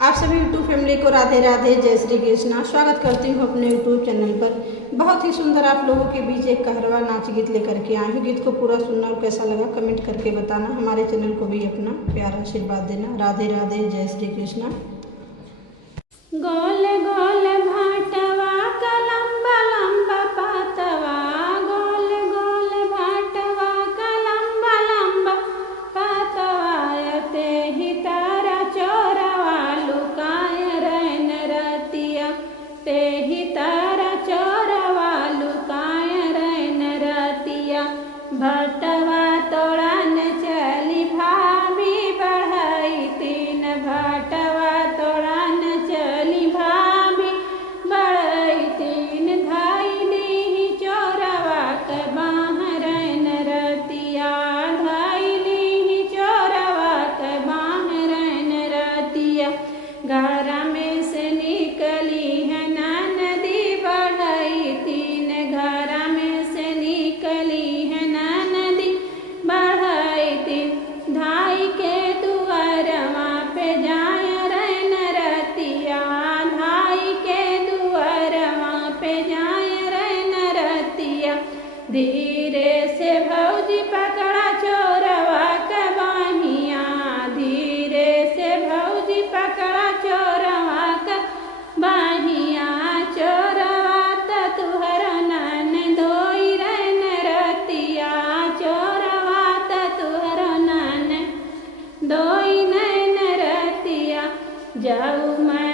आप सभी YouTube family को राधे राधे, जय श्री कृष्णा। स्वागत करती हूँ अपने यूट्यूब चैनल पर। बहुत ही सुंदर आप लोगों के बीच एक कहरवा नाच गीत लेकर के आई हूँ। गीत को पूरा सुनना और कैसा लगा कमेंट करके बताना। हमारे चैनल को भी अपना प्यारा आशीर्वाद देना। राधे राधे, जय श्री कृष्णा। गोल गोल भाटवा का लंबा लंबा पातवा, गोल गोल भाटवा का लंबा लंबा पातवा, ते ही तारा चोरवा लुकाय रैन रतिया, ते ही तारा चोरवा लुकाय रैन रतिया। भटवा तोड़ा न चली भाभी बढ़ाई तीन, भटवा तोड़ा न चली भाभी बढ़ाई तीन, धाई ली चोरवा के बाहरन रतिया, धाई ली चोरवा के बाहरन रतिया। घर में से निकली है नदी बढ़ाई तीन, घर में से निकली है नदी बढ़ाई तीन, धाई के दुआरवा पे जाय रैन रतिया, धाई के दुआरवा पे जाय रैन रतिया। धीरे से भौजी पकड़ा चोरवा के बाहिया, धीरे से भौजी पकड़ा चोरवा के बाहिया, चोरवा त तुहर नन धोई रैन रतिया, चोरवा त तुहर नन धोई नैन रतिया। जाऊ मैं